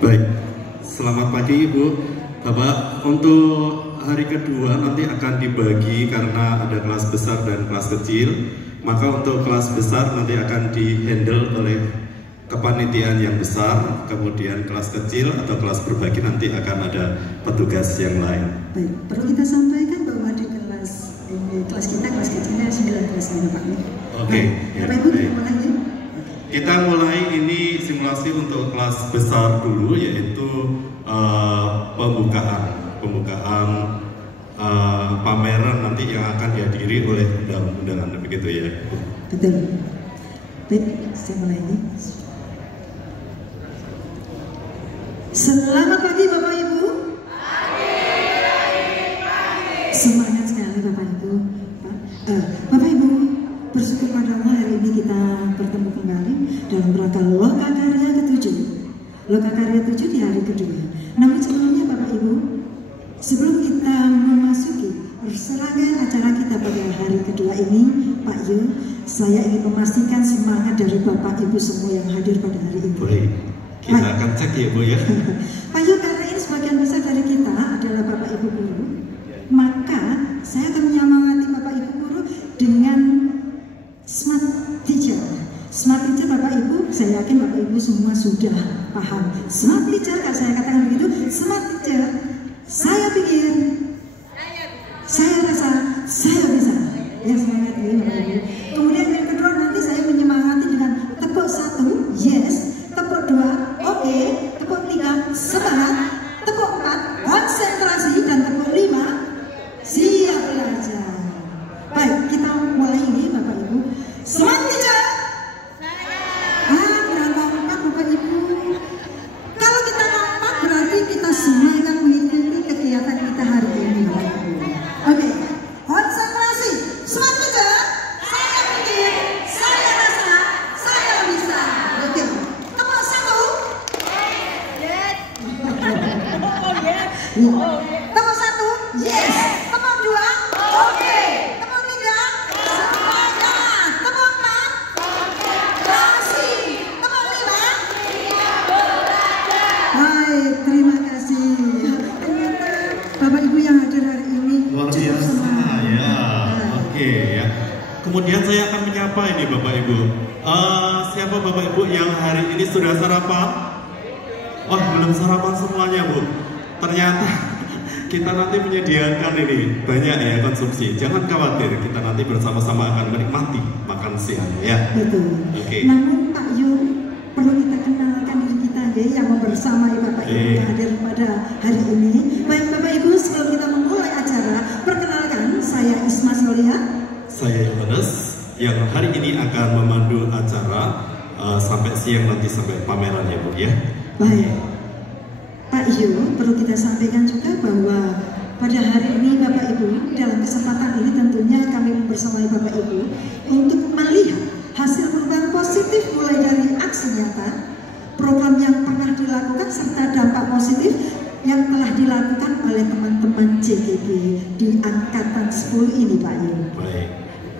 Baik, selamat pagi Ibu, Bapak. Untuk hari kedua nanti akan dibagi karena ada kelas besar dan kelas kecil. Maka untuk kelas besar nanti akan di-handle oleh kepanitiaan yang besar. Kemudian kelas kecil atau kelas berbagi nanti akan ada petugas yang lain. Baik, perlu kita sampaikan bahwa di kelas kita, kelas kecilnya 19 ya Pak. Oke, ya, Bapak Ibu kita mulai ya. Kita mulai ini simulasi untuk kelas besar dulu, yaitu pembukaan pameran nanti yang akan dihadiri oleh undangan, begitu ya. Betul. Baik, saya mulai ini. Selamat pagi Bapak Ibu. Semangat sekali Bapak Ibu. Bapak Ibu, bersyukur pada Allah hari ini kita bertemu kembali dalam rangka Lokakarya ke-7. Lokakarya 7 di hari kedua. Namun sebelumnya Bapak Ibu, sebelum kita memasuki serangkaian acara kita pada hari kedua ini, Pak Yu, saya ingin memastikan semangat dari Bapak Ibu semua yang hadir pada hari ini. Baik, kita akan cek ya Bu ya. Pak Yu, karena ini sebagian besar dari kita adalah Bapak Ibu guru, maka saya akan menyemangati Bapak Ibu guru dengan Smart Teacher. Smart Teacher Bapak Ibu, saya yakin Bapak Ibu semua sudah paham. Smart Teacher, kalau saya katakan begitu, Smart Teacher, saya pikir, saya rasa, saya bisa. Ya, semangat ini Bapak Ibu. Kemudian yang kedua nanti saya menyemangati dengan tepuk 1, yes, tepuk 2, oke, tepuk 3, semangat, tepuk 4, konsentrasi, dan tepuk 5, siap belajar. Baik, kita mulai ini Bapak Ibu. Smart Teacher. Berangkat Bapak Ibu. Kalau kita kompak berarti kita semua akan mengikuti kegiatan kita hari ini Bapak Ibu. Oke, konsentrasi. Smart Teacher. Saya pikir, saya rasa, saya bisa. Oke, tepuk 1. Tepuk 1, yes. Tepuk 2, oke. Tepuk 3, semangat. Tepuk 4, konsentrasi. Tepuk 5, baik, terima kasih. Ternyata Bapak Ibu yang hadir hari ini Luar cukup biasa semangat. ya. Oke ya. Kemudian saya akan menyapa ini Bapak Ibu. Siapa Bapak Ibu yang hari ini sudah sarapan? Wah, belum sarapan semuanya Bu. Ternyata kita nanti menyediakan ini banyak ya konsumsi. Jangan khawatir, kita nanti bersama-sama akan menikmati makan siang ya. Betul. Oke. Namun Pak Yu, perlu kita kenalkan diri kita ya, yang membersamai Bapak Ibu yang hadir pada hari ini. Baik Bapak Ibu, sebelum kita memulai acara, perkenalkan saya Isma Solia. Saya Yohanes yang hari ini akan memandu acara sampai siang nanti sampai pameran ya Bu ya. Baik. Pak Yu, perlu kita sampaikan juga bahwa pada hari ini Bapak Ibu, dalam kesempatan ini tentunya kami membersamai Bapak Ibu untuk melihat hasil perubahan positif mulai dari aksi nyata, program yang pernah dilakukan serta dampak positif yang telah dilakukan oleh teman-teman JGB di angkatan 10 ini Pak Yu. Baik.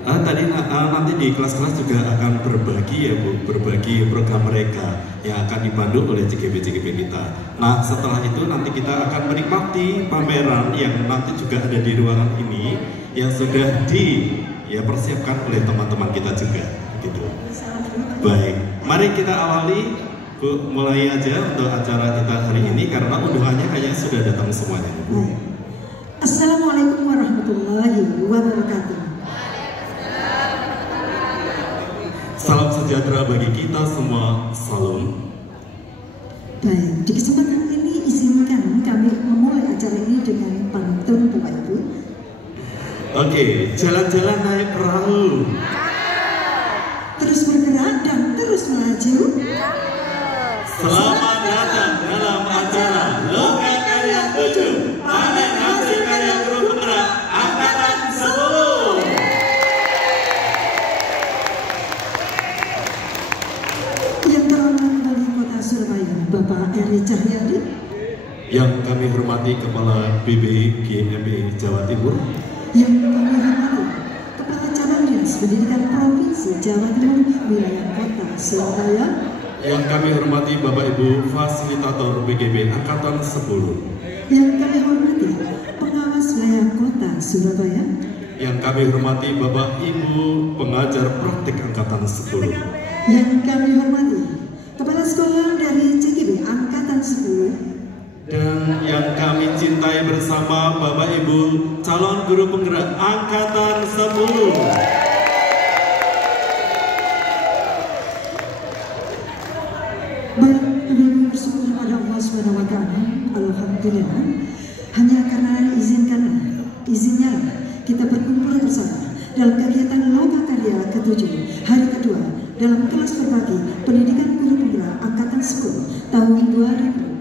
Tadi nanti di kelas-kelas juga akan berbagi ya Bu, berbagi program mereka yang akan dipandu oleh JGB kita. Nah setelah itu nanti kita akan menikmati pameran yang nanti juga ada di ruangan ini yang sudah dipersiapkan oleh teman-teman kita juga gitu. Baik, mari kita awali Bu, mulai aja untuk acara kita hari ini karena undangannya kayaknya sudah datang semuanya Bu. Assalamualaikum warahmatullahi wabarakatuh. Salam sejahtera bagi kita semua, salam. Baik, di kesempatan ini izinkan kami memulai acara ini dengan pantun Bapak Ibu. Oke, jalan-jalan naik perahu. Terus bergerak dan terus melaju. Selamat datang dalam acara Lokakarya 7, panen hasil karya guru penggerak angkatan 10. Yang terhormat Wali Kota Surabaya, Bapak Eri Cahyadi. Yang kami hormati Kepala BBI GMI Jawa Timur. Yang kami hormati Kepala Cabang Dinas Pendidikan Provinsi Jawa Timur Wilayah Kota Surabaya. Yang kami hormati Bapak Ibu Fasilitator BGB Angkatan 10. Yang kami hormati Pengawas Wilayah Kota Surabaya. Yang kami hormati Bapak Ibu Pengajar Praktik Angkatan 10. Yang kami hormati Kepala Sekolah dari CGB Angkatan 10. Dan yang kami cintai bersama Bapak Ibu calon guru penggerak Angkatan 10. Baik, kami bersyukur kepada Allah SWT. Alhamdulillah. Hanya karena izinnya kita berkumpul bersama dalam kegiatan Lomba Karya ke-7 hari kedua dalam kelas berbagi pendidikan guru penggerak Angkatan 10 tahun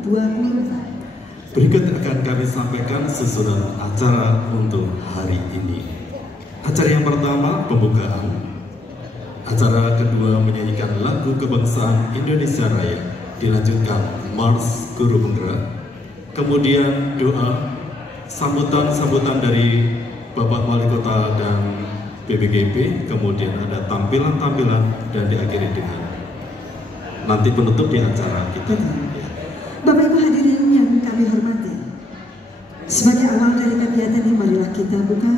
2020. Berikut akan kami sampaikan susunan acara untuk hari ini. Acara yang pertama pembukaan. Acara kedua menyanyikan lagu kebangsaan Indonesia Raya, dilanjutkan Mars Guru Penggerak. Kemudian doa, sambutan dari Bapak Wali Kota dan PBGP. Kemudian ada tampilan-tampilan dan diakhiri dengan nanti penutup di acara kita. Bapak Ibu hadirin yang kami hormati, sebagai awal dari kegiatan ini marilah kita buka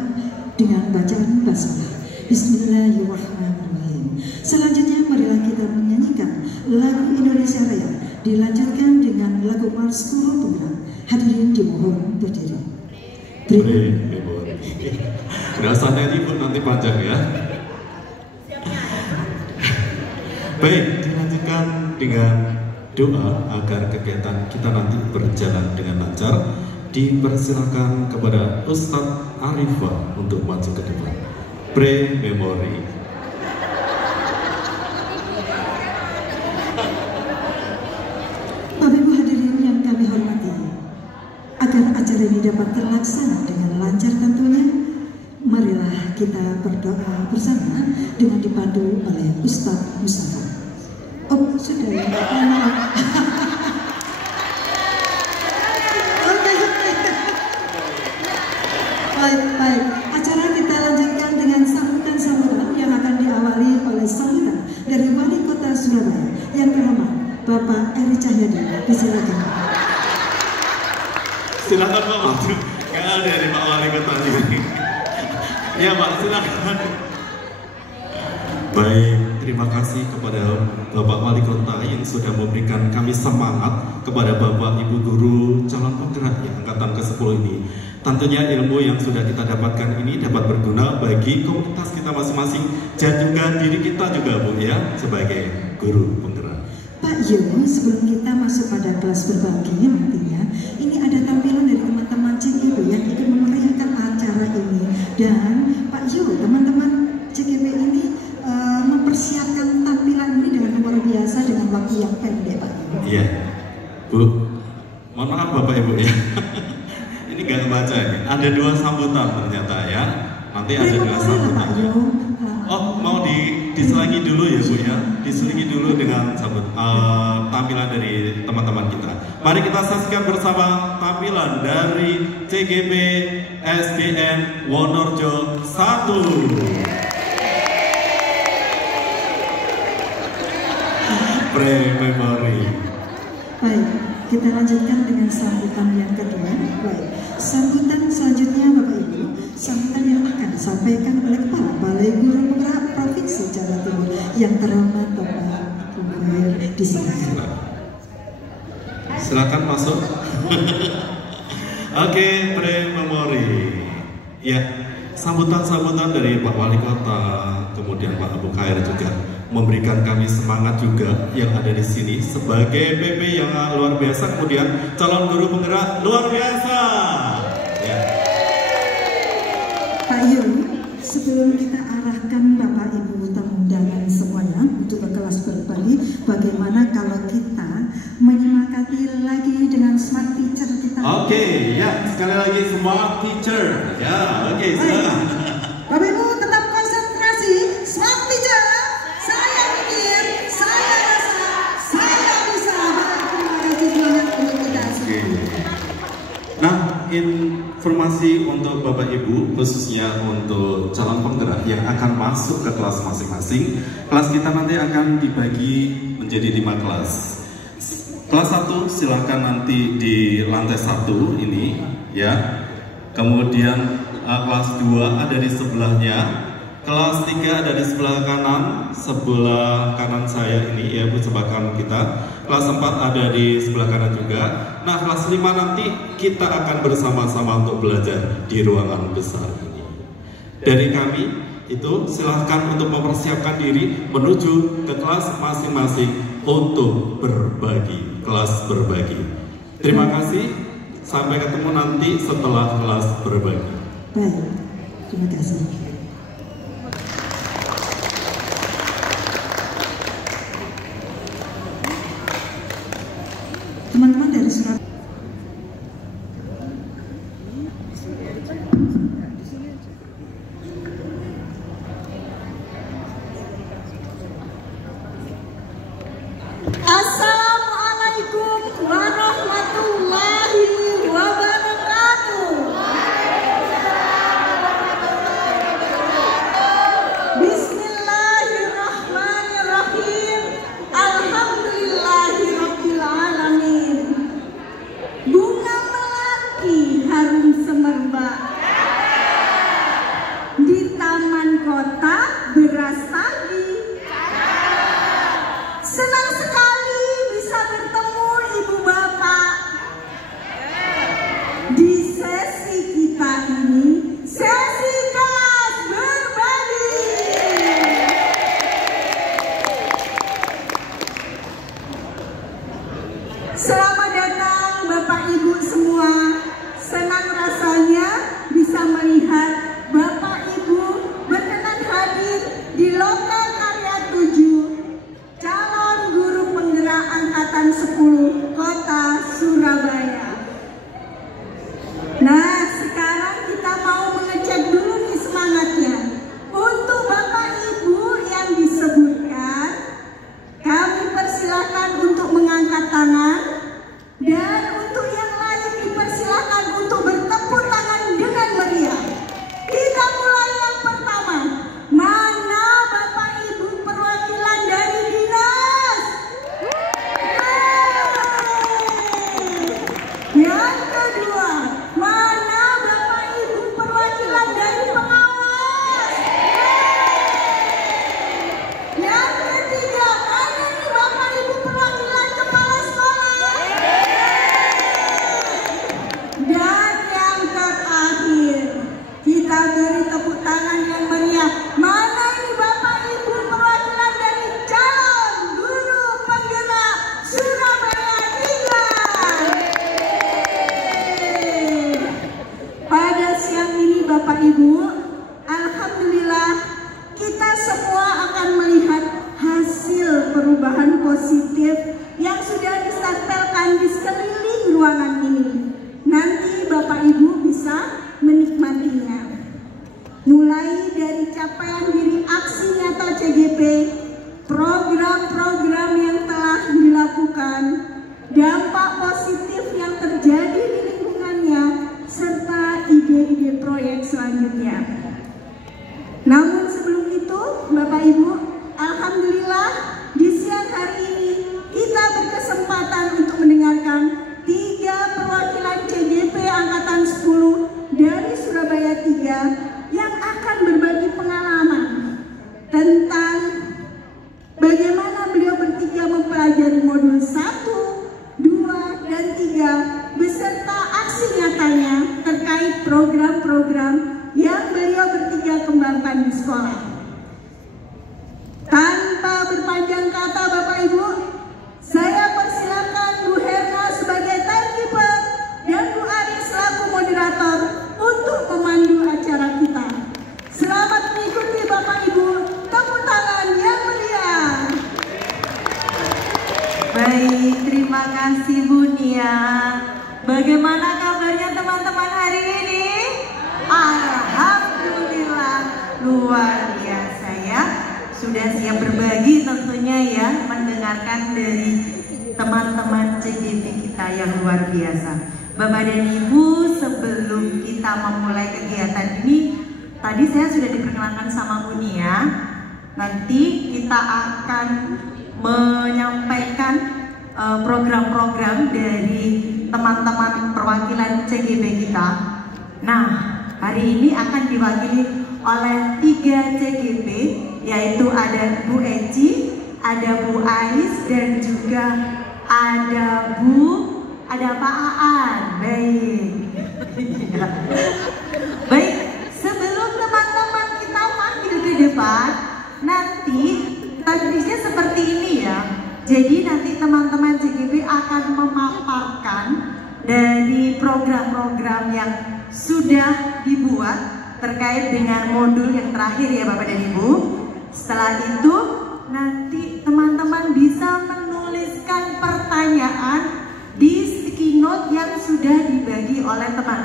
dengan bacaan basmalah. Bismillahirrahmanirrahim. Selanjutnya marilah kita menyanyikan lagu Indonesia Raya, dilanjutkan dengan lagu Mars Guru Penggerak. Hadirin dimohon berdiri. Rasanya ibu nanti panjang ya. Baik, dilanjutkan dengan doa agar kegiatan kita nanti berjalan dengan lancar. Dipersilakan kepada Ustadz Arifah untuk maju ke depan. Pre-memori. Bapak Ibu hadirin yang kami hormati, agar acara ini dapat terlaksana dengan lancar tentunya, marilah kita berdoa bersama dengan dipandu oleh Ustadz Mustafa. Oh, sudah ya, maaf. Baik. Acara kita lanjutkan dengan sambutan yang akan diawali oleh sambutan dari Wali Kota Surabaya yang terhormat Bapak Eri Cahyadi. Silakan. Silakan Pak Maju. Nggak ada dari Pak Wali Kota ini. Ya Pak, silakan. Baik, terima kasih kepada Bapak Wali Kota yang sudah memberikan kami semangat, kepada Bapak Ibu Guru calon penggerak yang angkatan ke-10 ini. Tentunya ilmu yang sudah kita dapatkan ini dapat berguna bagi komunitas kita masing-masing dan juga diri kita juga Bu ya, sebagai guru penggerak. Pak Yo, sebelum kita masuk pada kelas berbagi nantinya, ini ada tampilan dari teman-teman CGB yang ikut memeriahkan acara ini. Dan Pak Yo, teman-teman CGB ini mempersiapkan tampilan ini dengan luar biasa dengan waktu yang pendek Pak Yo. Iya, Bu. Mohon maaf Bapak Ibu ya. Ini gak kebaca ini. Ada 2 sambutan ternyata ya. Nanti ada 2 sambutan. Oh, mau diselingi dulu ya Bu ya. Diselingi dulu dengan tampilan dari teman-teman kita. Mari kita saksikan bersama tampilan dari CGB SDN Wonorejo 1. Pre-memori. Baik, kita lanjutkan dengan sambutan yang kedua. Baik, sambutan selanjutnya Bapak Ibu, sambutan yang akan disampaikan oleh Kepala Balai Guru Penggerak Provinsi Jawa Timur yang terhormat Bapak Gubernur di sana. Silakan masuk. Oke, pre-memori. Ya, sambutan-sambutan dari Pak Wali Kota, kemudian Pak Abu Khair juga memberikan kami semangat juga yang ada di sini sebagai PP yang luar biasa, kemudian calon guru penggerak luar biasa. Ya. Pak Yu, sebelum kita arahkan Bapak Ibu tamu undangan semuanya untuk ke kelas berbagi, bagaimana kalau kita menyemangati lagi dengan smart teacher kita? Oke, ya sekali lagi smart teacher. Ya, oke, silakan. Bapak Ibu tetap konsentrasi, smart teacher. Saya pikir, saya rasa, saya bisa. Terima kasih banyak untuk kita semua. Nah, informasi untuk Bapak Ibu, khususnya untuk calon penggerak yang akan masuk ke kelas masing-masing. Kelas kita nanti akan dibagi jadi 5 kelas. Kelas 1 silahkan nanti di lantai 1 ini ya. Kemudian kelas 2 ada di sebelahnya. Kelas 3 ada di sebelah kanan saya ini ya, sebelah kanan kita. Kelas 4 ada di sebelah kanan juga. Nah, kelas 5 nanti kita akan bersama-sama untuk belajar di ruangan besar ini. Dari kami itu silahkan untuk mempersiapkan diri menuju ke kelas masing-masing untuk berbagi, kelas berbagi. Terima kasih, sampai ketemu nanti setelah kelas berbagi. Baik, terima kasih. Teman-teman dari Surabaya. Assalamualaikum warahmatullahi wabarakatuh. Bismillahirrahmanirrahim. Alhamdulillahirabbil alamin. Bunga melati harum semerbak. Di taman kota beras pagi. Senang sekali bisa bertemu ibu bapak. Di sesi kita ini, sesi kelas berbagi. Selamat datang Bapak Ibu semua. Senang rasanya bisa melihat Bapak Ibu berkenan hadir di Lokal Karya 7 calon guru penggerak angkatan 10 Kota Surabaya. Nah, sekarang kita mau mengecek dulu nih semangatnya. Untuk Bapak Ibu yang disebutkan, kami persilakan untuk mengangkat tangan, dan untuk yang lain dipersilakan untuk bertepuk tangan dengan meriah. Kita mulai yang pertama. Mana Bapak Ibu perwakilan dari dinas? Yang kedua, mana Bapak Ibu perwakilan dari pengawas? Yang ketiga, mana nih Bapak Ibu perwakilan kepala sekolah? Dan yang terakhir, kita beri tepuk tangan yang meriah. Mana ini Bapak Ibu perwakilan dari calon guru penggerak Surabaya 3. Pada siang ini Bapak Ibu, alhamdulillah kita semua akan melihat hasil perubahan positif yang sudah ditempelkan di sekeliling ruangan ini. Nanti Bapak Ibu bisa menikmatinya. Mulai dari capaian diri aksi nyata CGP, program-program yang telah dilakukan, dampak positif yang terjadi di lingkungannya, serta ide-ide proyek selanjutnya. Namun sebelum itu, Bapak Ibu, alhamdulillah di siang hari ini kita berkesempatan untuk mendengarkan 3 perwakilan CGP Angkatan 10 dari Surabaya 3 yang akan berbagi pengalaman tentang bagaimana beliau bertiga mempelajari modul 1, 2, dan 3 beserta aksi nyatanya terkait program-program yang beliau bertiga kembangkan di sekolah. Tanpa berpanjang kata Bapak Ibu, saya persilakan Bu Herna sebagai timekeeper dan Bu Aris selaku moderator untuk memandu acara kita. Selamat mengikuti Bapak Ibu, tepuk tangan yang meriah. Baik, terima kasih Bu Nia. Bagaimana kabarnya teman-teman hari ini? Alhamdulillah, luar biasa ya. Sudah siap berbagi tentunya ya, mendengarkan dari teman-teman CGP kita yang luar biasa. Bapak dan Ibu, sebelum kita memulai kegiatan ini, tadi saya sudah diperkenalkan sama Bu Nia. Nanti kita akan menyampaikan program-program dari teman-teman perwakilan CGP kita. Nah, hari ini akan diwakili oleh 3 CGP, yaitu ada Bu Eci, ada Bu Ais, dan juga ada Pak Aan. Baik. Baik, sebelum teman-teman kita panggil ke depan, nanti teknisnya seperti ini ya. Jadi nanti teman-teman CGP akan memaparkan dari program-program yang sudah dibuat terkait dengan modul yang terakhir ya Bapak dan Ibu. Setelah itu nanti teman-teman bisa menuliskan pertanyaan di sticky note yang sudah dibagi oleh teman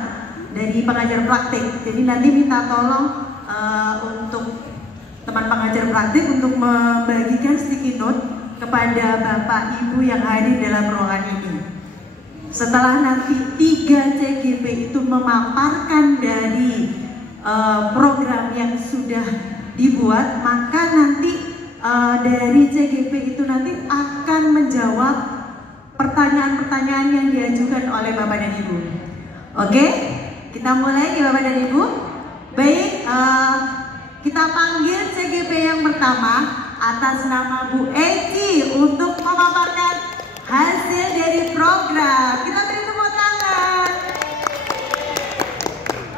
dari pengajar praktik. Jadi nanti minta tolong untuk teman pengajar praktik untuk membagikan sticky note kepada Bapak Ibu yang hadir dalam ruangan ini. Setelah nanti 3 CGP itu memaparkan dari program yang sudah dibuat, maka nanti dari CGP itu nanti akan menjawab pertanyaan-pertanyaan yang diajukan oleh Bapak dan Ibu. Oke, kita mulai ya Bapak dan Ibu. Baik, kita panggil CGP yang pertama atas nama Bu Eci untuk memaparkan hasil dari program. Kita beri tepuk tangan.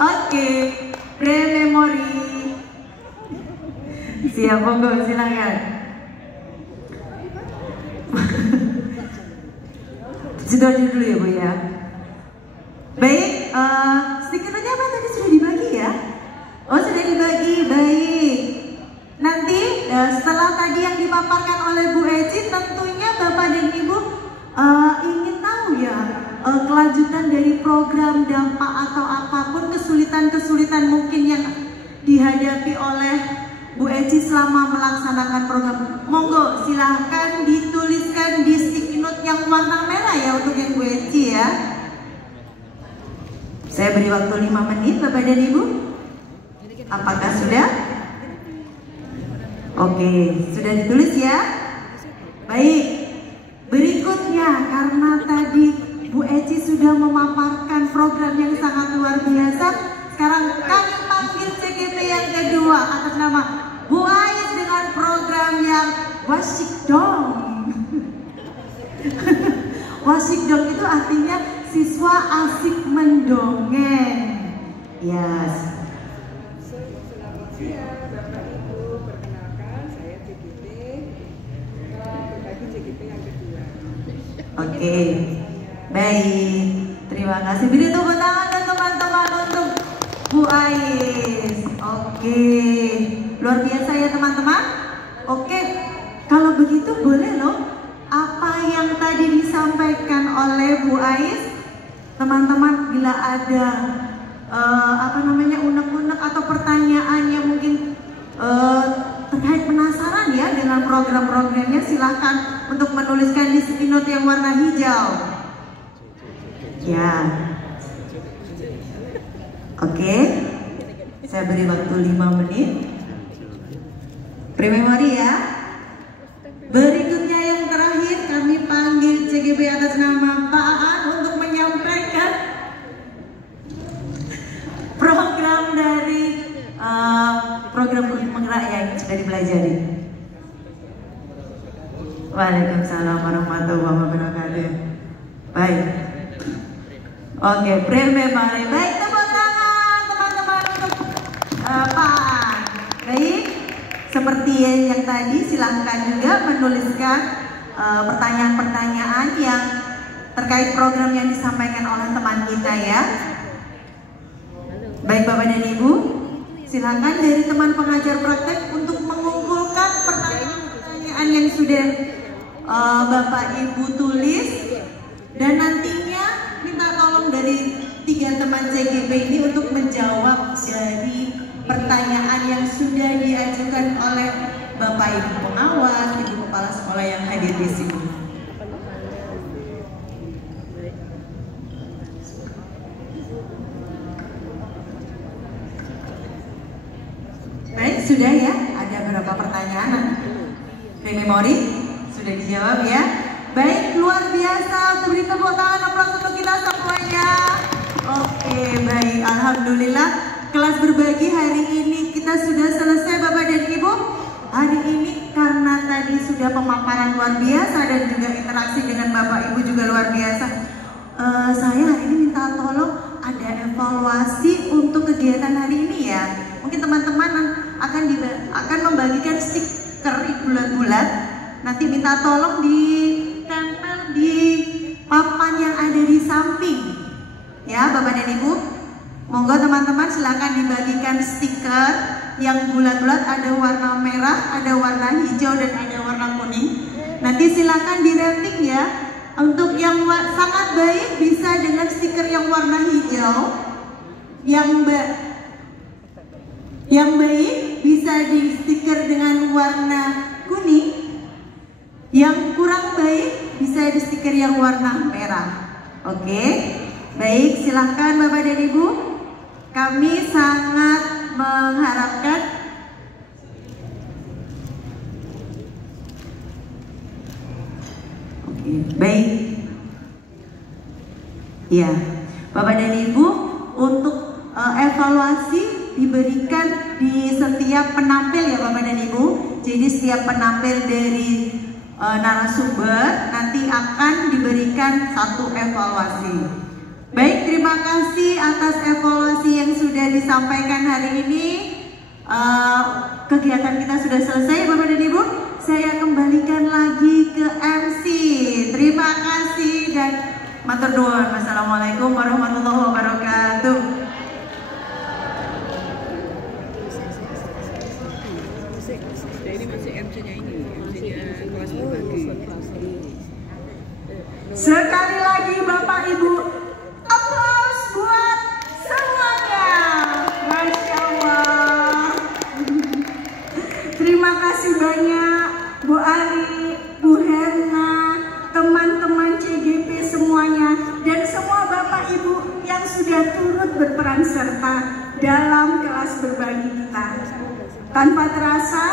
Oke, pre-memory. Siap, monggo silakan. Sudah dulu ya Bu ya. Baik, stikernya apa tadi sudah dibagi ya? Oh sudah dibagi, baik. Nanti setelah tadi yang dipaparkan oleh Bu Eci, tentunya Bapak dan Ibu ingin tahu ya kelanjutan dari program, dampak atau apapun kesulitan-kesulitan mungkin yang dihadapi oleh Bu Eci selama melaksanakan program. Monggo silahkan dituliskan di sticky note yang warna merah ya untuk yang Bu Eci ya. Saya beri waktu 5 menit Bapak dan Ibu. Apakah sudah? Oke, sudah ditulis ya? Baik, berikutnya karena tadi Bu Eci sudah memaparkan program yang sangat luar biasa, sekarang kami panggil CGP yang kedua atas nama Bu Ais dengan program yang Wasikdong. Wasikdong itu artinya siswa asik mendongeng. Yes. Selamat siang Bapak Ibu, perkenalkan saya CGP, berbagi CGP yang kedua. Oke, baik, terima kasih. Beri tepuk tangan dan teman-teman untuk Bu Ais. Oke, luar biasa ya teman-teman. Oke, kalau begitu boleh loh apa yang tadi disampaikan oleh Bu Ais, teman-teman bila ada unek-unek atau pertanyaan yang mungkin terkait penasaran ya dengan program-programnya, silahkan untuk menuliskan di sticky note yang warna hijau ya. Oke, saya beri waktu 5 menit pre-memory ya. Berikutnya yang terakhir kami panggil CGP atas nama Pak Aan untuk menyampaikan program dari program penggerak yang sudah dipelajari. Waalaikumsalam warahmatullahi wabarakatuh. Baik. Oke, pre-memory. Baik, tepuk tangan teman-teman untuk Pak Aan. Baik, seperti yang tadi silahkan juga menuliskan pertanyaan-pertanyaan yang terkait program yang disampaikan oleh teman kita ya. Baik Bapak dan Ibu, silakan dari teman pengajar praktek untuk mengumpulkan pertanyaan-pertanyaan yang sudah Bapak Ibu tulis, dan nantinya minta tolong dari 3 teman CGP ini untuk menjawab dari pertanyaan yang sudah diajukan oleh Bapak Ibu pengawas, Ibu kepala sekolah yang hadir di sini. Baik, sudah ya? Ada berapa pertanyaan? Pre-memory? Sudah sudah dijawab ya. Baik, luar biasa. Beri tepuk tangan aplaus untuk kita semuanya. Oke, baik. Alhamdulillah kelas berbagi hari ini kita sudah selesai Bapak dan Ibu. Hari ini karena tadi sudah pemaparan luar biasa dan juga interaksi dengan Bapak Ibu juga luar biasa. Saya hari ini minta tolong ada evaluasi untuk kegiatan hari ini ya. Mungkin teman-teman akan membagikan stiker bulat-bulat. Nanti minta tolong ditempel di papan yang ada di samping. Ya, Bapak dan Ibu. Monggo teman-teman silakan dibagikan stiker yang bulat-bulat, ada warna merah, ada warna hijau dan ada warna kuning. Nanti silakan di-rating ya. Untuk yang sangat baik bisa dengan stiker yang warna hijau. Yang baik bisa di stiker dengan warna kuning. Yang kurang baik bisa di stiker yang warna merah. Oke. Baik, silahkan Bapak dan Ibu. Kami sangat mengharapkan baik. Ya, Bapak dan Ibu, untuk evaluasi diberikan di setiap penampil ya Bapak dan Ibu. Jadi setiap penampil dari narasumber nanti akan diberikan satu evaluasi. Baik, terima kasih atas evaluasi yang sudah disampaikan hari ini. Kegiatan kita sudah selesai Bapak dan Ibu. Saya kembalikan lagi ke MC. Terima kasih dan matur nuwun. Wassalamualaikum warahmatullahi wabarakatuh. Ini masih MC-nya ini, MC-nya kelas berbagi. Sekali lagi Bapak Ibu, aplaus buat semuanya. Masya Allah. Terima kasih banyak Bu Ali, Bu Herna, teman-teman CGP semuanya, dan semua Bapak Ibu yang sudah turut berperan serta dalam kelas berbagi kita. Tanpa terasa,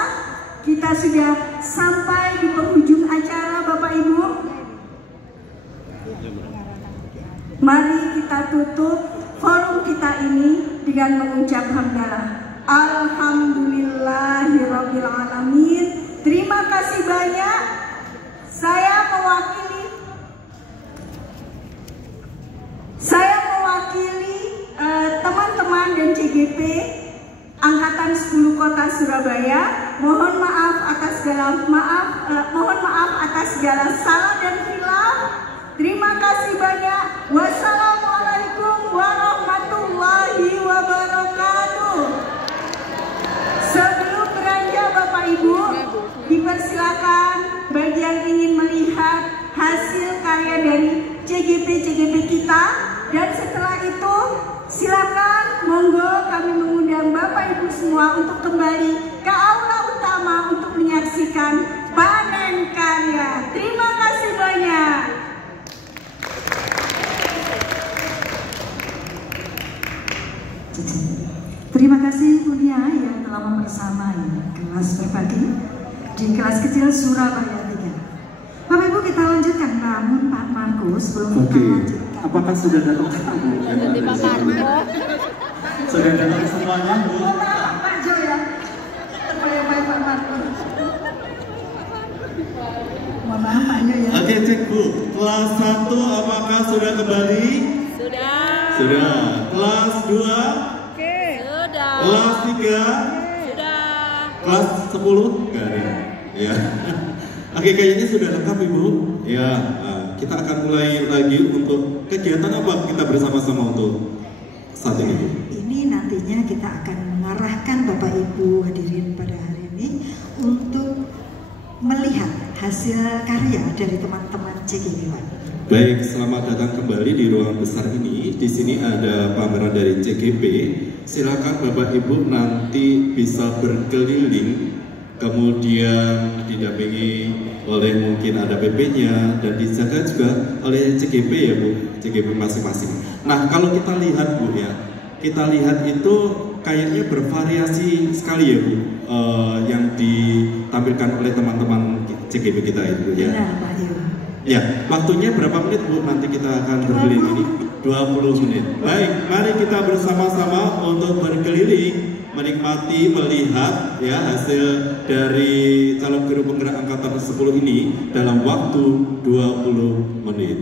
kita sudah sampai di penghujung acara Bapak Ibu. Mari kita tutup forum kita ini dengan mengucap hamdalah. Alhamdulillahirrabbilalamin. Terima kasih banyak. Saya mewakili teman-teman dan CGP Angkatan 10 Kota Surabaya. Mohon maaf atas segala salah dan khilaf. Terima kasih banyak. Wassalamualaikum warahmatullahi wabarakatuh. Sebelum beranjak Bapak Ibu, dipersilakan bagi yang ingin melihat hasil karya dari CGP kita, dan setelah itu silakan monggo kami mengundang Bapak Ibu semua untuk kembali ke aula utama untuk menyaksikan panen karya. Terima kasih banyak. Terima kasih Bunia yang telah membersamai kelas berbagi di kelas kecil Surabaya 3. Bapak Ibu kita lanjutkan, namun Pak Markus belum kita lanjutkan. Apakah sudah datang? Jadi Pak Markus. Sudah datang semuanya, Bu? Pak Jo ya. Terbaik Pak Markus. Mohon maaf Pak Jo ya. Oke, cek Bu. Kelas 1 apakah sudah kembali? Sudah. Sudah. Kelas 2? Sudah. Kelas 3? Sudah. Kelas 10? Enggak ada. Ya. Oke, kayaknya sudah lengkap Ibu. Ya, kita akan mulai lagi untuk kegiatan apa kita bersama-sama untuk saat ini Bu? Ini nantinya kita akan mengarahkan Bapak Ibu hadirin pada hari ini untuk melihat hasil karya dari teman-teman CGP. Baik, selamat datang kembali di ruangan besar ini. Di sini ada pameran dari CGP. Silakan Bapak Ibu nanti bisa berkeliling, kemudian didampingi oleh mungkin ada PP-nya dan dijaga juga oleh CGP ya Bu, CGP masing-masing. Nah, kalau kita lihat Bu ya, kita lihat itu kayaknya bervariasi sekali ya Bu, yang ditampilkan oleh teman-teman CGP kita itu ya. Benar, Pak Yu. Ya, waktunya berapa menit Bu? Nanti kita akan berkeliling ini 20 menit. Baik, mari kita bersama-sama untuk berkeliling, menikmati, melihat ya hasil dari calon guru penggerak angkatan 10 ini dalam waktu 20 menit.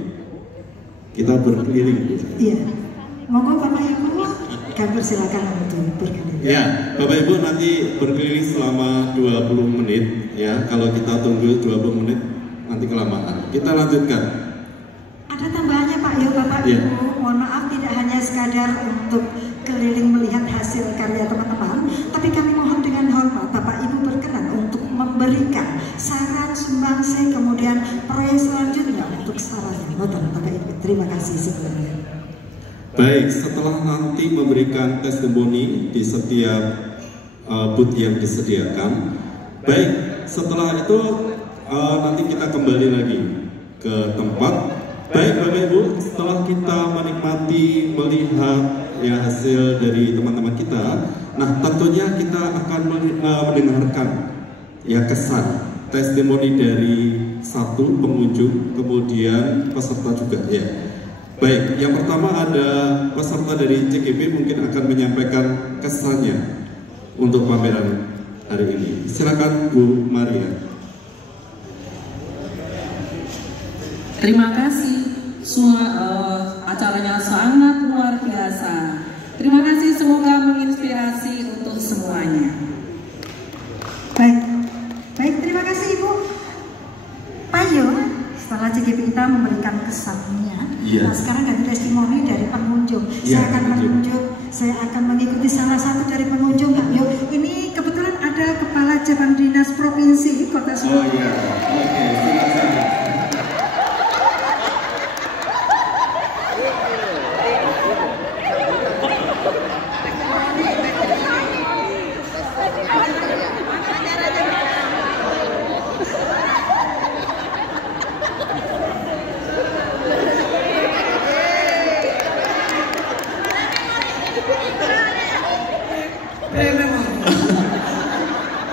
Kita berkeliling Bu. Iya. Monggo Bapak Ibu, kami persilakan untuk berkeliling. Ya, Bapak Ibu nanti berkeliling selama 20 menit ya. Kalau kita tunggu 20 menit nanti kelamaan. Kita lanjutkan. Ada tambahannya Pak Yu, Bapak Ya. Ibu. Mohon maaf tidak hanya sekadar untuk keliling melihat hasil karya teman-teman, tapi kami mohon dengan hormat Bapak Ibu berkenan untuk memberikan saran, sumbangsi, kemudian proyek selanjutnya untuk sarannya. Bapak Ibu, terima kasih sebelumnya. Baik, setelah nanti memberikan testimoni di setiap booth yang disediakan. Baik, setelah itu nanti kita kembali lagi ke tempat. Baik Bapak Ibu, setelah kita menikmati, melihat ya hasil dari teman-teman kita, nah tentunya kita akan mendengarkan ya kesan, testimoni dari satu pengunjung, kemudian peserta juga ya. Baik, yang pertama ada peserta dari CGP mungkin akan menyampaikan kesannya untuk pameran hari ini. Silakan Bu Maria. Terima kasih, semua acaranya sangat luar biasa. Terima kasih, semoga menginspirasi untuk semuanya. Baik, terima kasih Ibu. Pak Yu, setelah CGP kita memberikan kesannya, Iya. nah sekarang ganti testimoni dari pengunjung. Iya, Saya akan mengikuti salah satu dari pengunjung Pak Yu. Ini kebetulan ada Kepala Cabang Dinas Provinsi Kota Solo. Oh iya, oke, silakan.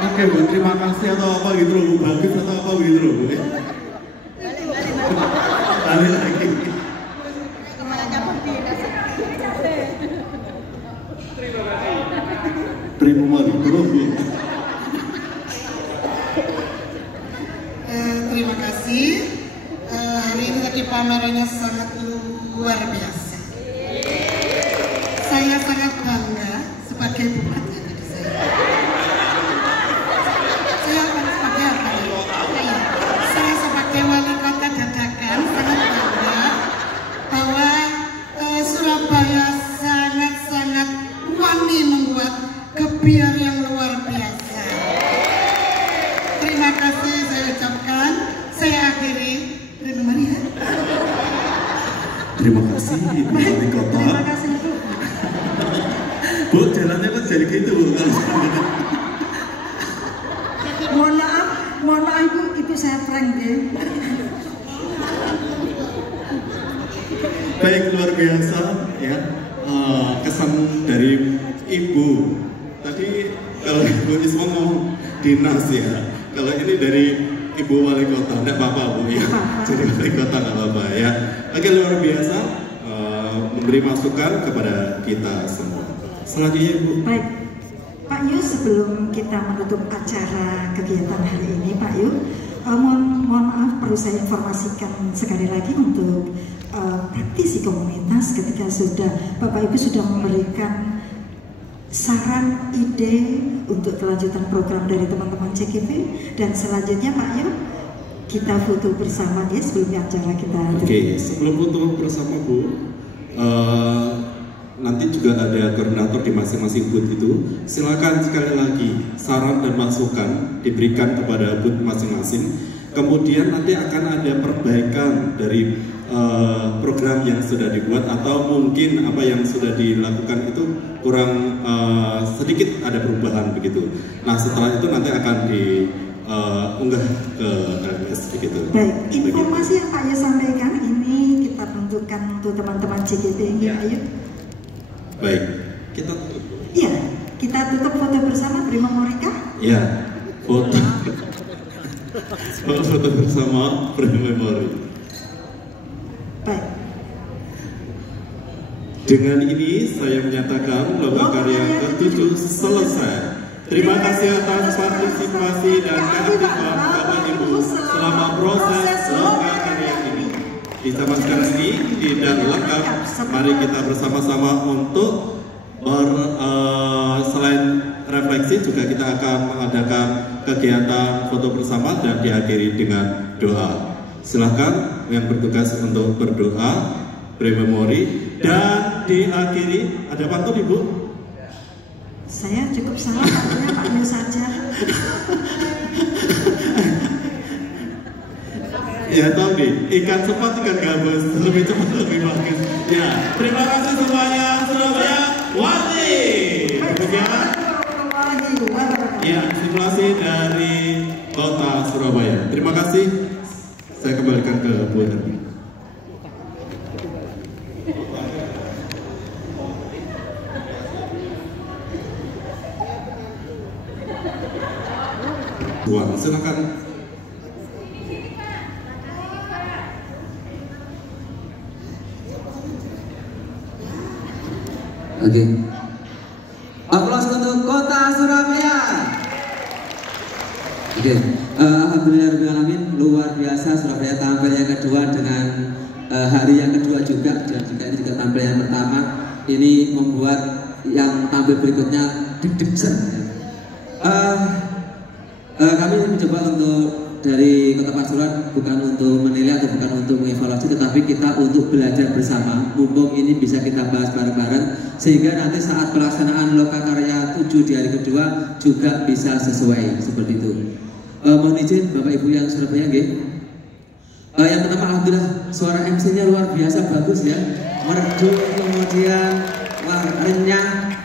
Oke Bu, terima kasih atau apa gitu loh Bu, bagus atau apa gitu loh Bu. Balik lagi. Terima kasih belum Bu. Terima kasih. Hari ini tadi pamerannya sangat luar biasa. Saya sangat bangga sebagai bupati tadi saya. Saya akan sebagai apa ya? Saya sebagai wali kota Dadakan sangat bangga bahwa Surabaya sangat-sangat wani membuat kebiar yang luar biasa. Terima kasih saya ucapkan. Saya akhiri. Terima kasih. Terima kasih Ibu Wali Kota. Terima kasih Bu. Bu, jalannya kok jadi gitu Bu. Mohon maaf Ibu saya prank deh. Baik, luar biasa ya kesan dari Ibu. Tadi kalau Ibu Isma mau dinas ya, kalau ini dari Ibu Wali Kota, tidak apa-apa Bu ya. Jadi Wali Kota nggak apa-apa ya. Oke, luar biasa memberi masukan kepada kita semua. Selanjutnya Ibu. Baik, Pak Yu, sebelum kita menutup acara kegiatan hari ini, Pak Yu, mohon maaf perlu saya informasikan sekali lagi untuk praktisi komunitas ketika Bapak Ibu sudah memberikan saran, ide untuk kelanjutan program dari teman-teman CGP, dan selanjutnya Pak Yu, kita foto bersama ya sebelum acara kita. Oke, sebelum foto bersama Bu, nanti juga ada koordinator di masing-masing booth itu. Silakan sekali lagi saran dan masukan diberikan kepada booth masing-masing. Kemudian nanti akan ada perbaikan dari program yang sudah dibuat, atau mungkin apa yang sudah dilakukan itu kurang sedikit ada perubahan begitu. Nah setelah itu nanti akan diunggah ke LMS begitu. Baik, informasi yang Pak Yu sampaikan ini kita tentukan untuk teman-teman CGP ini, Pak Yu. Baik, kita tutup. Iya, kita tutup foto bersama, beri memorika. Ya, foto. foto bersama pre-memori. Baik. Dengan ini saya menyatakan lomba karya ke-7 selesai. Terima kasih atas partisipasi dan keaktifan Bapak Ibu selama proses lomba karya ini. Di zaman sekarang ini tidak lengkap. Mari kita bersama-sama untuk selain refleksi juga kita akan mengadakan kegiatan foto bersama dan diakhiri dengan doa. Silakan yang bertugas untuk berdoa, pre-memori, dan diakhiri. Ada pantun Ibu? Saya cukup salah, katanya Pak Nyo saja. Ya tahu nih, ikan cepat ikan gabus, lebih cepat lebih bagus. Ya, terima kasih semuanya. Surabaya Wati. Kemudian, ya simulasi dari kota Surabaya. Terima kasih. Saya kembalikan ke Bu Hermi. Tuan, silakan. Oke. Aplaus untuk kota Surabaya. Oke. Alhamdulillahirrahmanirrahim, luar biasa Surabaya tampil yang kedua dengan hari yang kedua juga, dan juga ini juga tampil yang pertama. Ini membuat yang tampil berikutnya deg-degan. Kami mencoba untuk dari Kota Pasuruan bukan untuk menilai atau bukan untuk mengevaluasi, tetapi kita untuk belajar bersama. Mumpung ini bisa kita bahas bareng-bareng, sehingga nanti saat pelaksanaan Lokakarya 7 di hari kedua juga bisa sesuai seperti itu. Mohon izin Bapak Ibu yang Surabaya, nggih. Yang pertama, alhamdulillah suara MC-nya luar biasa bagus ya, merdu, kemudian renyah,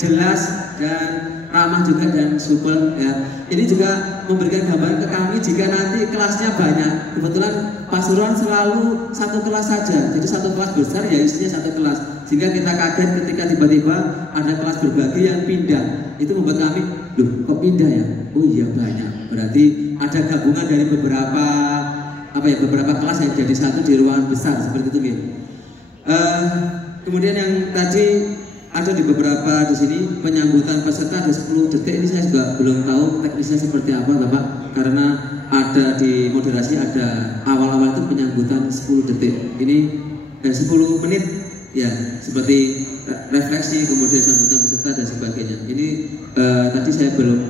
jelas dan ramah juga dan supel ya. Ini juga memberikan gambaran ke kami jika nanti kelasnya banyak. Kebetulan Pasuruan selalu satu kelas saja, jadi satu kelas besar ya isinya satu kelas. Sehingga kita kaget ketika tiba-tiba ada kelas berbagi yang pindah. Itu membuat kami, loh kok pindah ya? Oh iya banyak. Berarti ada gabungan dari beberapa kelas yang jadi satu di ruangan besar seperti itu gitu. Kemudian yang tadi ada di beberapa di sini penyambutan peserta ada 10 detik. Ini saya juga belum tahu teknisnya seperti apa Bapak, karena ada di moderasi ada awal-awal itu penyambutan 10 detik. Ini 10 menit ya, seperti refleksi kemudian sambutan peserta dan sebagainya. Ini tadi saya belum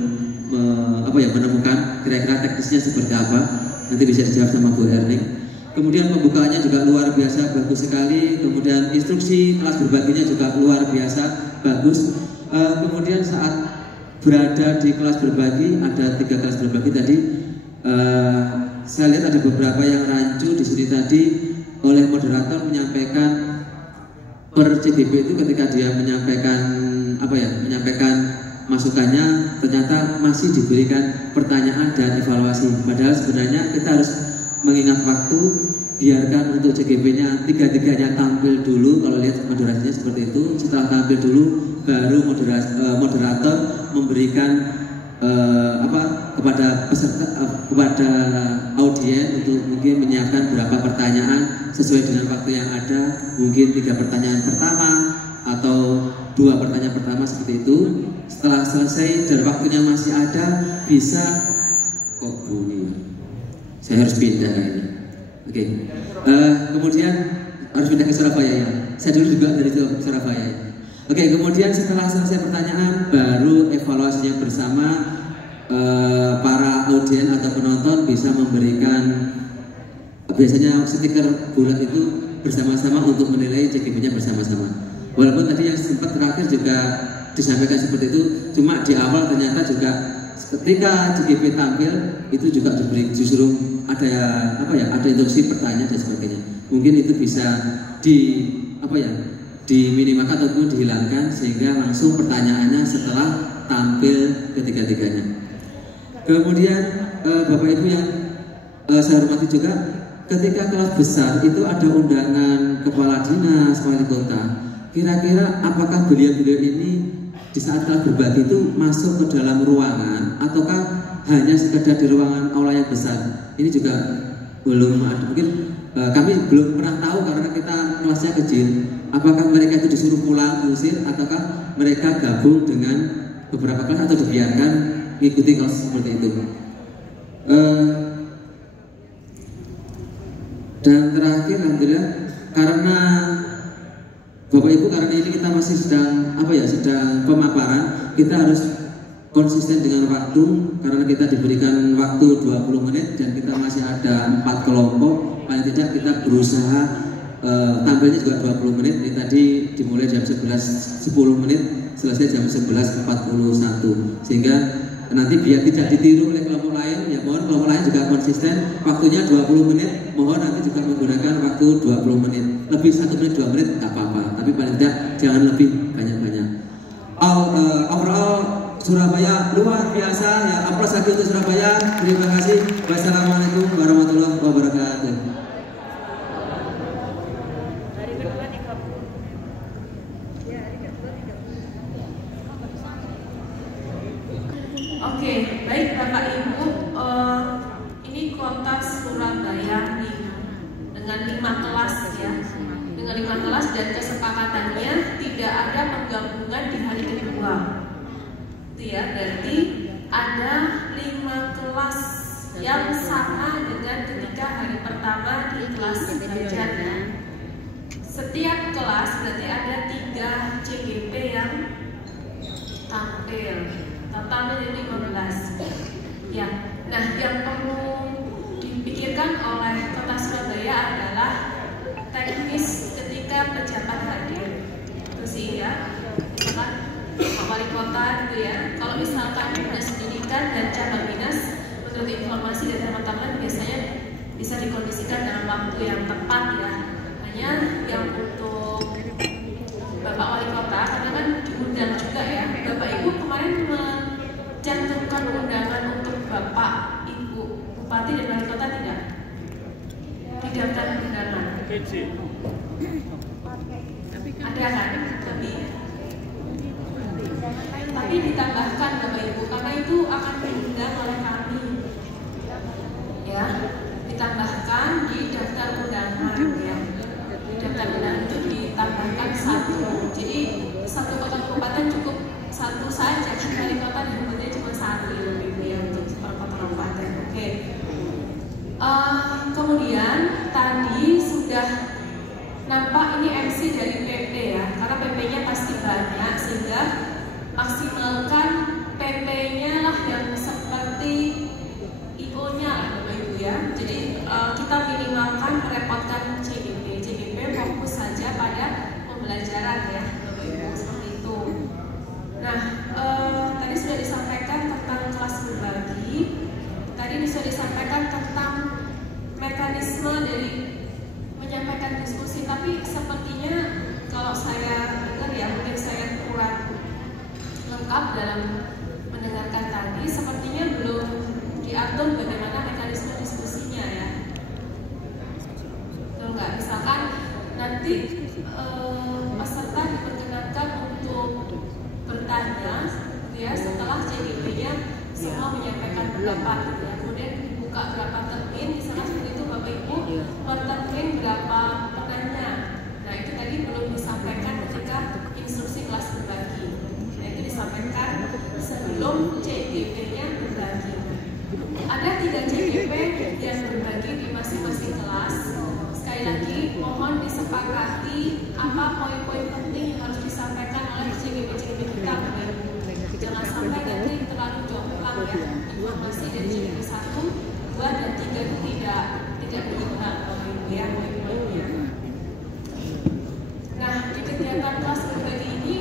menemukan kira-kira teknisnya seperti apa. Nanti bisa dijawab sama Bu Erning. Kemudian pembukaannya juga luar biasa bagus sekali. Kemudian instruksi kelas berbaginya juga luar biasa bagus. Kemudian saat berada di kelas berbagi, ada 3 kelas berbagi tadi. Saya lihat ada beberapa yang rancu di sini tadi oleh moderator menyampaikan per CGP itu ketika dia menyampaikan masukannya ternyata masih diberikan pertanyaan dan evaluasi. Padahal sebenarnya kita harus mengingat waktu, biarkan untuk CGP-nya tiga-tiganya tampil dulu. Kalau lihat moderasinya seperti itu, setelah tampil dulu baru moderator memberikan kepada peserta, kepada audien untuk mungkin menyiapkan berapa pertanyaan sesuai dengan waktu yang ada. Mungkin 3 pertanyaan pertama atau 2 pertanyaan pertama seperti itu. Setelah selesai dan waktunya masih ada, bisa kok bunyi. Saya harus pindah ini. Oke. Kemudian harus pindah ke Surabaya ya. Saya dulu juga dari Surabaya. Oke, kemudian setelah selesai pertanyaan baru evaluasinya bersama. Para audien atau penonton bisa memberikan biasanya stiker bulat itu bersama-sama untuk menilai CGP-nya bersama-sama. Walaupun tadi yang sempat terakhir juga disampaikan seperti itu, cuma di awal ternyata juga ketika CGP tampil itu juga diberi justru ada instruksi pertanyaan dan sebagainya. Mungkin itu bisa diminimalkan ataupun dihilangkan sehingga langsung pertanyaannya setelah tampil ketiga-tiganya. Kemudian Bapak Ibu yang saya hormati juga, ketika kelas besar itu ada undangan kepala dinas, wali kota. Kira-kira apakah beliau-beliau ini di saat kelas berbagi itu masuk ke dalam ruangan ataukah hanya sekedar di ruangan aula yang besar. Ini juga belum ada, mungkin kami belum pernah tahu karena kita kelasnya kecil. Apakah mereka itu disuruh pulang diusir ataukah mereka gabung dengan beberapa kelas atau dibiarkan mengikuti kelas seperti itu. Dan terakhir, alhamdulillah, karena Bapak Ibu, karena ini kita masih sedang sedang pemaparan, kita harus konsisten dengan waktu karena kita diberikan waktu 20 menit dan kita masih ada 4 kelompok. Paling tidak kita berusaha tampilnya juga 20 menit. Ini tadi dimulai jam 11.10 menit, selesai jam 11.41, sehingga nanti biar tidak ditiru oleh kelompok lain, ya mohon kelompok lain juga konsisten, waktunya 20 menit, mohon nanti juga menggunakan waktu 20 menit, lebih 1 menit 2 menit tak apa-apa, tapi paling tidak jangan lebih banyak-banyak. Overall Surabaya luar biasa ya, aplaus lagi untuk Surabaya. Terima kasih. Wassalamualaikum warahmatullahi wabarakatuh. Oke, baik Bapak Ibu, ini kota Surabaya nih, dengan 5 kelas ya, dengan 5 kelas dan kesepakatannya tidak ada penggabungan di hari kedua, itu ya, berarti ada 5 kelas yang sama dengan ketika hari pertama di kelas belajar ya. Setiap kelas berarti ada 3 CGP yang tampil. Totalnya jadi 15 ya. Nah, yang perlu dipikirkan oleh Kota Surabaya adalah teknis ketika pejabat hadir. Itu sih ya, misalkan Pak Wali Kota gitu ya. Kalau misalkan dinas pendidikan dan cabang dinas, menurut informasi dari teman-teman biasanya bisa dikondisikan dalam waktu yang tepat ya. Hanya yang untuk Bapak Wali Kota, karena kan diundang juga ya. Bapak Ibu kemarin mencantumkan undangan untuk Bapak Ibu Bupati dan Wali Kota tidak? Di daftar undangan. Ada kan? Tapi ditambahkan Bapak Ibu, karena itu akan diundang oleh kami. Ya, ditambahkan di daftar undangan ya. Daftar undangan itu ditambahkan 1. Jadi satu kota kabupaten cukup 1 saja, kan wali kota dan cuma 1 gitu ya untuk per kota kabupaten. Oke. Kemudian tadi sudah nampak ini MC dari PP ya, karena PP-nya pasti banyak sehingga maksimalkan PP-nya lah yang seperti IO-nya lah Bapak Ibu ya. Jadi kita minimalkan merepotkan CGP fokus saja pada pembelajaran ya Bapak Ibu, seperti itu. Nah, tadi sudah disampaikan tentang kelas berbagi, tadi sudah disampaikan tentang mekanisme dari menyampaikan diskusi, tapi sepertinya kalau saya dengar ya, mungkin saya kurang lengkap dalam mendengarkan tadi, sepertinya belum diatur bagaimana mekanisme diskusinya ya. Betul nggak? Misalkan nanti peserta diperkenankan untuk bertanya ya setelah CGP-nya semua menyampaikan pendapat ya. Kemudian dibuka berapa termin, misalnya seperti itu Bapak Ibu, per termin berapa penanya. Nah itu tadi belum disampaikan ketika instruksi kelas berbagi. Nah itu disampaikan sebelum CGP-nya berbagi. Ada 3 CGP yang berbagi di masing-masing kelas. Sekali lagi mohon disepakati apa poin-poin penting yang harus disampaikan oleh CGP-CGP kita. Jangan sampai nanti terlalu jomplang ya, informasi dari CGP 1, 2, dan 3 itu tidak berimbang ya poin-poinnya. Nah di kegiatan kelas berbagi ini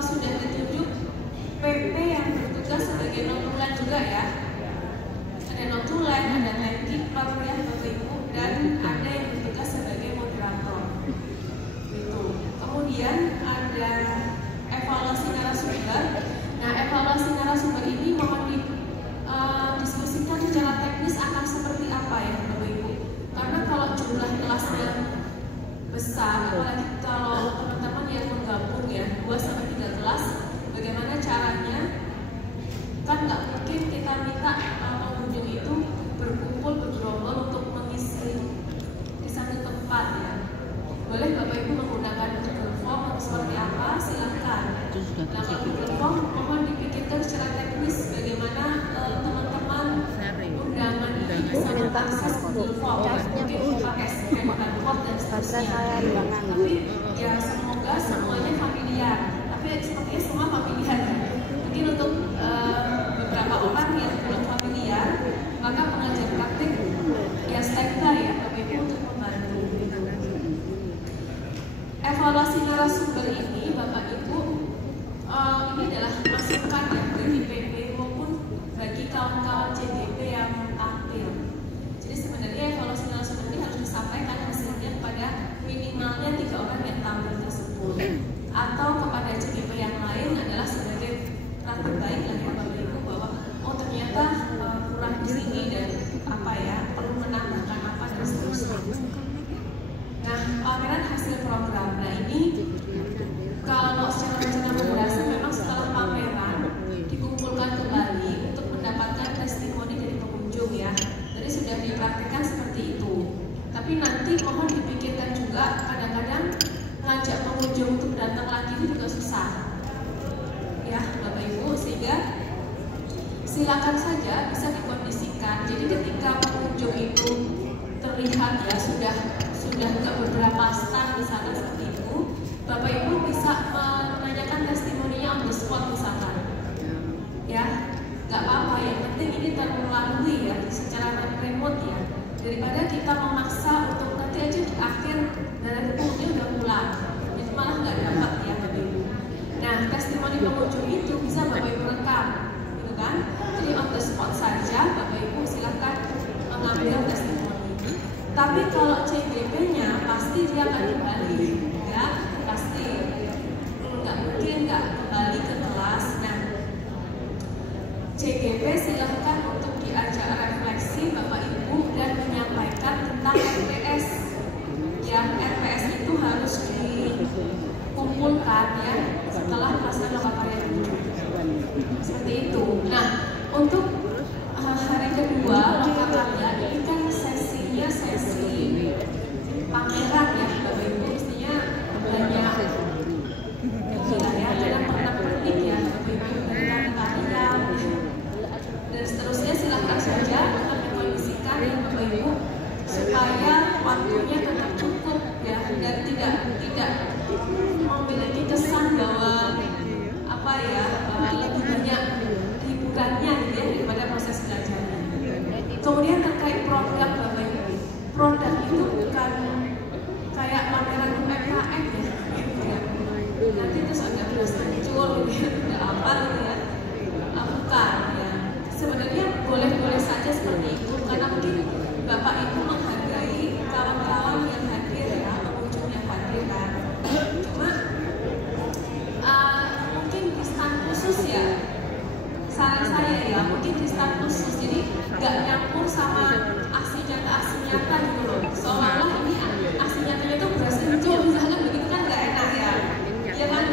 sudah ditunjuk PP yang bertugas sebagai notulen juga ya. Ada notulen, ada timekeeper ya Bapak Ibu, dan ada yang bertugas sebagai moderator. Gitu. Kemudian ada evaluasi narasumber. Nah, evaluasi narasumber ini mohon diskusikan secara teknis akan seperti apa ya Bapak Ibu. apa, silakan. Nah, kalau mikrofon mohon dipikirkan secara teknis bagaimana teman-teman undangan ini bisa mengakses Google Form ya, mungkin pakai scan barcode dan seterusnya. Tapi ya semoga semuanya familiar. Tapi sepertinya semua familiar. Mungkin untuk beberapa orang yang belum familiar, maka pengajar praktik ya standby ya Bapak Ibu untuk membantu. Evaluasi narasumber ini Bapak Ibu ini adalah masukan ya dari PP maupun bagi kawan-kawan CGP yang tampil. Jadi sebenarnya evaluasi narasumber ini harus disampaikan hasilnya kepada minimalnya 3 orang yang tampil tersebut, atau kepada CGP yang lain adalah sebagai praktik baik lah ya Bapak Ibu, bahwa oh ternyata kurang di sini dan apa ya perlu menambahkan apa dan seterusnya. Nah, pameran hasil program. Nah ini kalau secara rencana berasa memang setelah pameran dikumpulkan kembali untuk mendapatkan testimoni dari pengunjung ya. Jadi sudah dipraktikkan seperti itu. Tapi nanti mohon dipikirkan juga, kadang-kadang ngajak pengunjung untuk datang lagi itu juga susah ya Bapak Ibu, sehingga silakan saja bisa dikondisikan. Jadi ketika pengunjung itu terlihat ya sudah ke beberapa stand misalkan seperti itu, Bapak Ibu bisa menanyakan testimoninya on the spot misalkan ya, nggak apa-apa, yang penting ini terlalui ya secara remote ya, daripada kita memaksa untuk nanti aja di akhir dari pengunjung udah pulang, itu malah nggak dapat ya Bapak Ibu. Nah, testimoni pengunjung itu bisa Bapak Ibu rekam gitu kan, jadi on the spot saja Bapak Ibu silakan mengambil testimoni. Tapi kalau CGP-nya pasti dia akan kembali ya, pasti nggak mungkin nggak kembali ke kelas. Nah, CGP silahkan untuk diajak refleksi Bapak Ibu dan menyampaikan tentang RPS ya. RPS itu harus dikumpulkan ya setelah pelaksanaan loka karya 7 seperti itu. Nah, untuk hari kedua loka karya ini kan sesinya sesi pameran ya Bapak Ibu, mestinya banyak ya dalam pernak-pernik ya Bapak Ibu, karya dan seterusnya. Silahkan saja untuk mengkondisikan ya Bapak Ibu supaya waktunya tetap cukup ya, dan tidak memiliki kesan bahwa apa ya lebih banyak hiburannya gitu ya daripada proses belajarnya. Kemudian terkait produk Bapak Ibu, produk itu bukan kayak pameran UMKM ya, nanti terus ada beras kencur gitu ya, tidak apa gitu ya, bukan ya. Sebenarnya boleh-boleh saja seperti itu, karena mungkin Bapak Ibu menghargai kawan-kawan yang hadir ya, pengunjung yang hadir kan. Cuma mungkin di stand khusus ya, saran saya ya, mungkin di stand khusus, jadi nggak nyampur sama aksi nyata gitu loh, seolah-olah ini aksi nyatanya itu beras kencur misalkan begitu kan nggak enak ya, iya kan?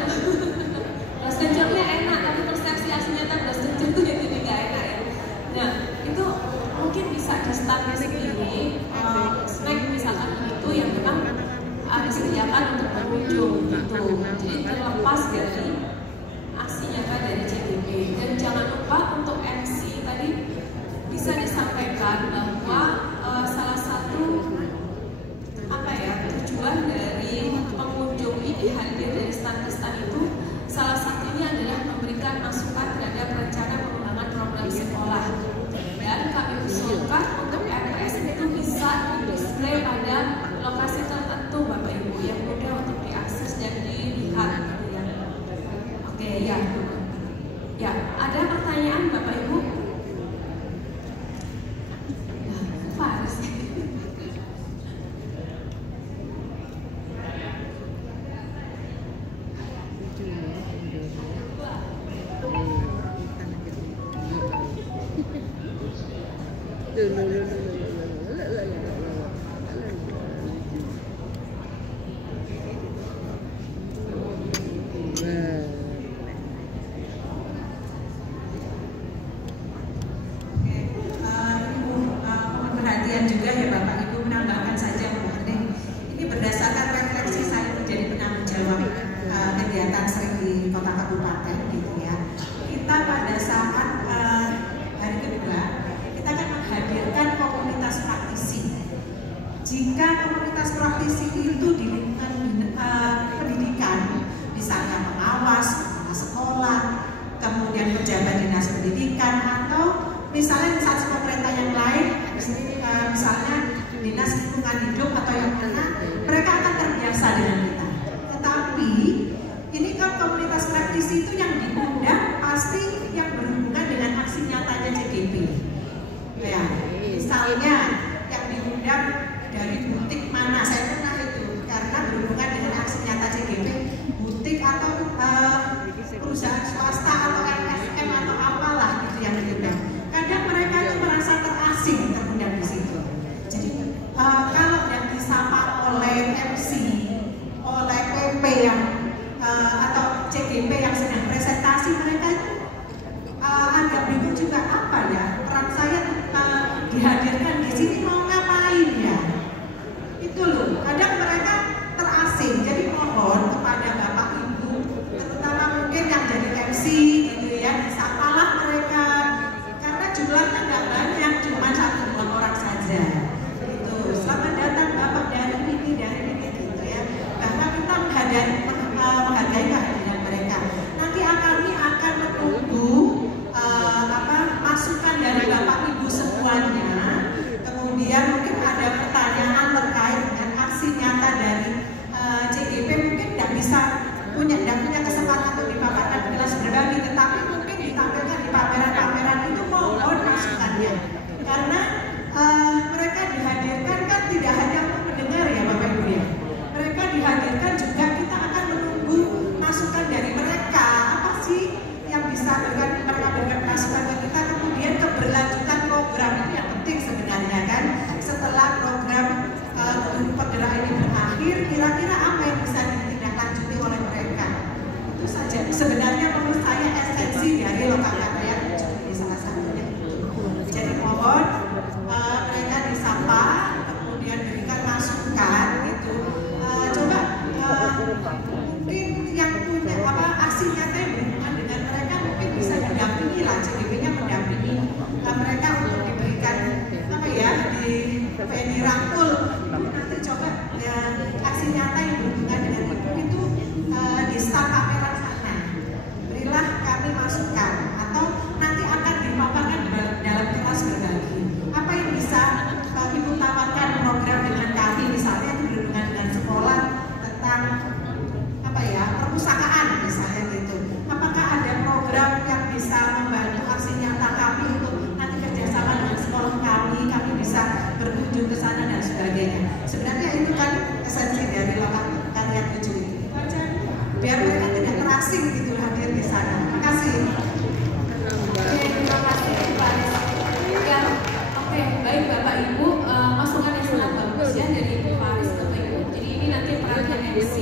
Beras kencurnya enak tapi persepsi aksi nyata beras kencur itu jadi nggak enak ya. Nah itu mungkin bisa di stand sendiri, snack misalkan begitu yang memang disediakan untuk pengunjung gitu, jadi terlepas dari aksi nyata dari CGP. Dan jangan lupa untuk MC tadi bisa disampaikan bahwa salah satu apa ya tujuan dari pengunjung ini hadir dari stand ke stand itu salah satunya adalah memberikan masukan terhadap rencana pengembangan program sekolah, dan kami usulkan untuk RPS itu bisa display pada lokasi tertentu Bapak Ibu yang mudah untuk diakses dan dilihat gitu ya. Oke ya, ya ada pertanyaan Bapak komunitas praktisi itu di lingkungan pendidikan, misalnya pengawas, kepala sekolah, kemudian pejabat dinas pendidikan, atau misalnya instansi pemerintah yang lain, misalnya dinas lingkungan hidup atau yang mana, mereka akan terbiasa dengan kita. Tetapi ini kan komunitas praktisi itu yang diundang pasti yang berhubungan dengan aksi nyatanya CGP. Ya, misalnya yang diundang dari butik mana, saya pernah itu karena berhubungan dengan aksi nyata CGP, butik atau perusahaan swasta atau LSM atau apalah gitu yang diundang. Kadang mereka itu merasa terasing terundang di situ. Jadi kalau yang disapa oleh MC, oleh PP yang atau CGP yang sedang presentasi, mereka itu agak bingung juga apa ya peran saya dihadirkan di sini mau ngapain ya? Itu loh, kadang mereka terasing. Jadi mohon kepada Bapak Ibu, terutama mungkin yang jadi MC gitu ya, disapalah mereka karena jumlahnya nggak banyak, cuma 1-2 orang saja. Gitu. Selamat datang Bapak dari ini gitu ya. Bahwa kita menghargai kehadiran mereka. Nanti kami akan menunggu masukan dari Bapak Ibu semuanya. Kemudian mungkin ada pertanyaan terkait dengan aksi nyata dari CGP, mungkin tidak punya kesempatan untuk dipaparkan di kelas berbagi, tetapi mungkin ditampilkan di pameran-pameran itu, mohon masukannya. Karena mereka dihadirkan kan tidak hanya untuk mendengar ya Bapak Ibu ya. Mereka dihadirkan juga kita akan menunggu masukan dari mereka. Apa sih yang bisa mereka berikan masukan ke kita, kemudian keberlanjutan program itu yang penting sebenarnya kan. Setelah program penggerak ini berakhir, kira-kira apa yang bisa ditindaklanjuti oleh mereka. Itu saja sebenarnya menurut saya esensi dari lokal karya ini salah satunya. Jadi mohon mereka disapa, kemudian berikan masukan gitu. Coba mungkin yang punya aksi nyata yang berhubungan dengan mereka mungkin bisa didampingi lah, CGP-nya mendampingi mereka untuk diberikan dirangkul. Nanti coba aksi nyata yang berhubungan dengan itu di staf pameran sana. Berilah kami masukan, atau nanti akan dipaparkan dalam kelas berbagi. Apa yang bisa Ibu tawarkan program dengan kami, misalnya itu berhubungan dengan sekolah tentang perpustakaan misalnya gitu. Apakah ada program yang bisa membantu aksi nyata kami untuk nanti kerjasama dengan sekolah kami bisa berkunjung ke sana dan sebagainya. Sebenarnya itu kan esensi dari lokal karya 7 itu. Biar mereka tidak terasing gitu hadir di sana. Terima kasih. Terima kasih Pak. Ya, oke, baik Bapak Ibu, masukan yang sangat bagus ya dari Ibu Faris Bapak Ibu. Jadi ini nanti perannya MC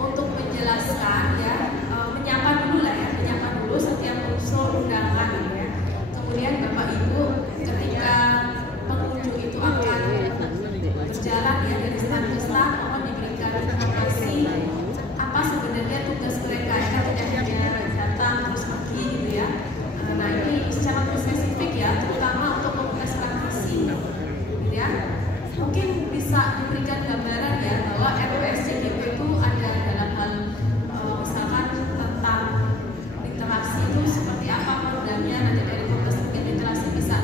untuk menjelaskan ya, menyapa dulu setiap unsur undangan ya. Kemudian Bapak Ibu ketika pengunjung itu akan berjalan ya dari stand ke stand, mohon diberikan informasi apa sebenarnya tugas mereka ya, tidak hanya datang terus pergi gitu ya. Nah ini secara spesifik ya, terutama untuk komunitas praktisi gitu ya. Mungkin bisa diberikan gambaran ya bahwa RPS CGP itu ada dalam hal misalkan tentang literasi itu seperti apa programnya, nanti dari komunitas mungkin literasi bisa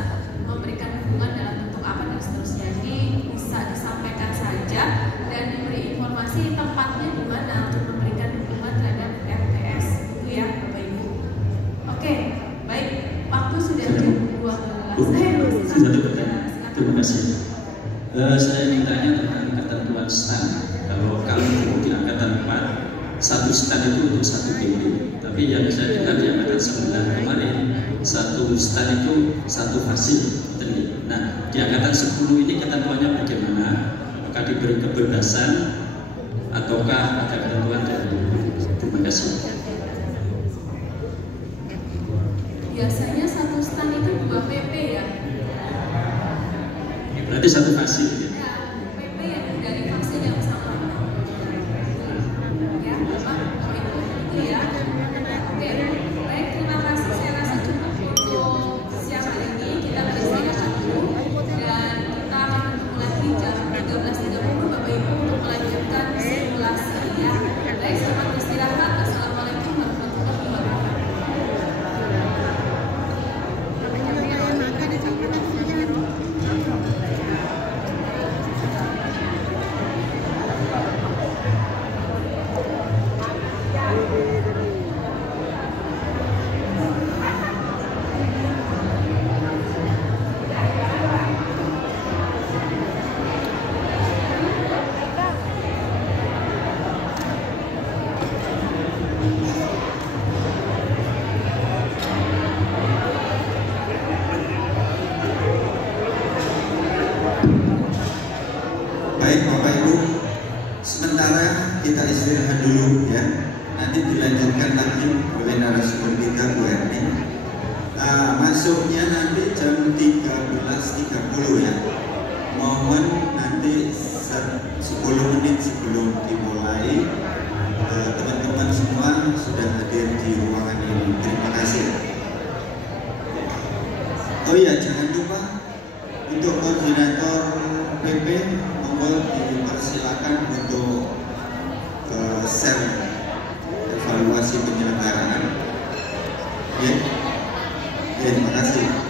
memberikan dukungan dalam bentuk apa dan seterusnya. Jadi bisa disampaikan saja dan diberi informasi tempatnya di mana untuk memberikan dukungan terhadap RTS itu ya Bapak Ibu. Oke, baik, waktu sudah jam 12. Satu pertanyaan. Terima kasih. Saya ingin tanya tentang ketentuan stand. Kalau kami di angkatan 4, satu stand itu untuk satu BP. Tapi yang saya dengar di angkatan 9 kemarin, satu stand itu satu hasil. Nah, di angkatan 10 ini ketentuannya bagaimana? Apakah diberi kebebasan ataukah ada ketentuan dari? Terima kasih. Biasanya satu stand itu 2 PP ya. Berarti satu vaksin ya? Ya, PP yang dari vaksin yang sama. Ya, Bapak itu ya. Oke, baik, terima kasih. Saya rasa cukup untuk siang hari ini. Kita beristirahat dulu dan kita akan bertemu lagi jam 13.30 Bapak Ibu. kita istirahat dulu ya. Nanti dilanjutkan lagi oleh narasumber kita Bu Erni. Masuknya nanti jam 13.30 ya. Mohon nanti 10 menit sebelum dimulai teman-teman semua sudah hadir di ruangan ini. Terima kasih. Oh iya, jangan lupa untuk koordinator PP monggo dipersilakan untuk share evaluasi penyelenggaraan. Ya, terima kasih.